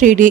3D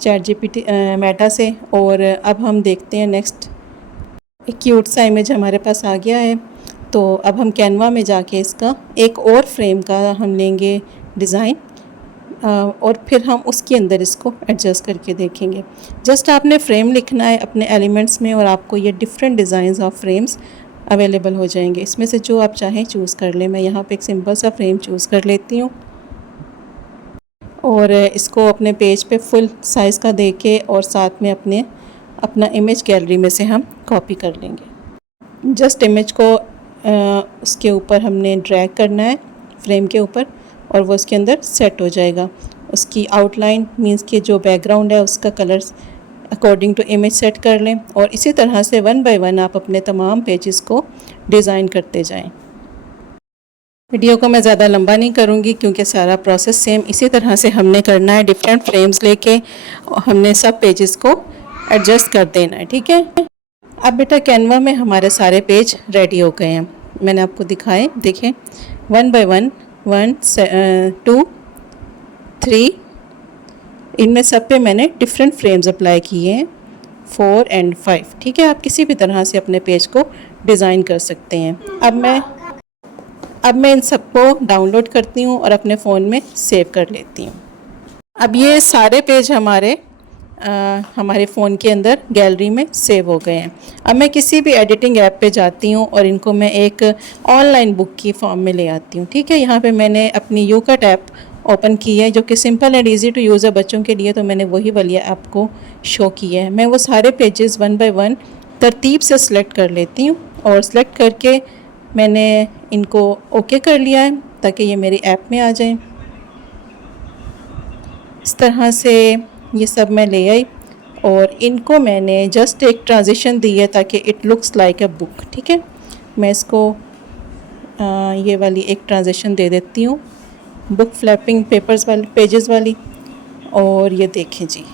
chat GPT Meta से। और अब हम देखते हैं नेक्स्ट, एक क्यूट सा इमेज हमारे पास आ गया है। तो अब हम कैनवा में जाके इसका एक और फ्रेम का हम लेंगे डिज़ाइन, और फिर हम उसके अंदर इसको एडजस्ट करके देखेंगे। जस्ट आपने फ्रेम लिखना है अपने एलिमेंट्स में और आपको ये different designs of frames available हो जाएंगे। इसमें से जो आप चाहें चूज़ कर लें। मैं यहाँ पे एक सिंपल सा फ्रेम चूज़ कर लेती हूँ और इसको अपने पेज पे फुल साइज़ का दे के और साथ में अपना इमेज गैलरी में से हम कॉपी कर लेंगे। जस्ट इमेज को उसके ऊपर हमने ड्रैग करना है फ्रेम के ऊपर और वो उसके अंदर सेट हो जाएगा। उसकी आउटलाइन मींस कि जो बैकग्राउंड है उसका colours according to image set कर लें और इसी तरह से वन बाय वन आप अपने तमाम पेजेस को डिज़ाइन करते जाएं। वीडियो को मैं ज़्यादा लंबा नहीं करूँगी क्योंकि सारा प्रोसेस सेम इसी तरह से हमने करना है। डिफरेंट फ्रेम्स लेके हमने सब पेजेस को एडजस्ट कर देना है, ठीक है। अब बेटा कैनवा में हमारे सारे पेज रेडी हो गए हैं। मैंने आपको दिखाए, देखें वन बाय वन, 1 2 3, इनमें सब पे मैंने डिफरेंट फ्रेम्स अप्लाई किए हैं 4 और 5, ठीक है। आप किसी भी तरह से अपने पेज को डिज़ाइन कर सकते हैं। अब मैं इन सबको डाउनलोड करती हूँ और अपने फ़ोन में सेव कर लेती हूँ। अब ये सारे पेज हमारे फ़ोन के अंदर गैलरी में सेव हो गए हैं। अब मैं किसी भी एडिटिंग ऐप पे जाती हूँ और इनको मैं एक ऑनलाइन बुक की फॉर्म में ले आती हूँ, ठीक है। यहाँ पे मैंने अपनी YouCut ऐप ओपन की है जो कि simple and easy to use है बच्चों के लिए, तो मैंने वही वाली आपको शो की है। मैं वो सारे पेजेस वन बाय वन तरतीब से सिलेक्ट कर लेती हूँ और सिलेक्ट करके मैंने इनको ओके कर लिया है ताकि ये मेरी ऐप में आ जाए। इस तरह से ये सब मैं ले आई और इनको मैंने जस्ट एक ट्रांजिशन दी है ताकि it looks like a book, ठीक है। मैं इसको ये वाली एक ट्रांजिशन दे देती हूँ, बुक फ्लैपिंग पेपर्स वाली, पेजेस वाली। और ये देखें जी,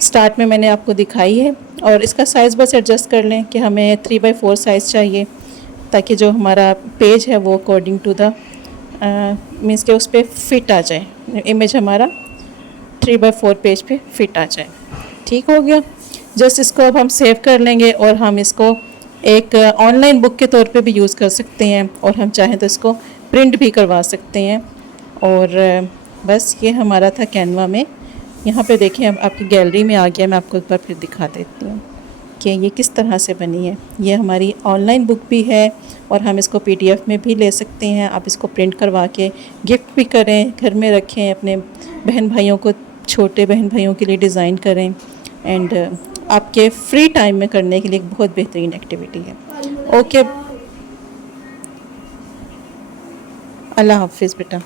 स्टार्ट में मैंने आपको दिखाई है। और इसका साइज़ बस एडजस्ट कर लें कि हमें 3x4 साइज़ चाहिए ताकि जो हमारा पेज है वो अकॉर्डिंग टू द मीन्स के उस पर फिट आ जाए, इमेज हमारा 3x4 पेज पे फिट आ जाए। ठीक हो गया। जस्ट इसको अब हम सेव कर लेंगे और हम इसको एक ऑनलाइन बुक के तौर पे भी यूज़ कर सकते हैं और हम चाहें तो इसको प्रिंट भी करवा सकते हैं। और बस ये हमारा था कैनवा में। यहाँ पे देखें अब आपकी गैलरी में आ गया। मैं आपको एक बार फिर दिखा देती हूँ कि ये किस तरह से बनी है। ये हमारी ऑनलाइन बुक भी है और हम इसको PDF में भी ले सकते हैं। आप इसको प्रिंट करवा के गिफ्ट भी करें, घर में रखें, अपने बहन भाइयों को, छोटे बहन भाइयों के लिए डिज़ाइन करें। एंड आपके फ्री टाइम में करने के लिए एक बहुत बेहतरीन एक्टिविटी है। ओके, अल्लाह हाफिज़ बेटा।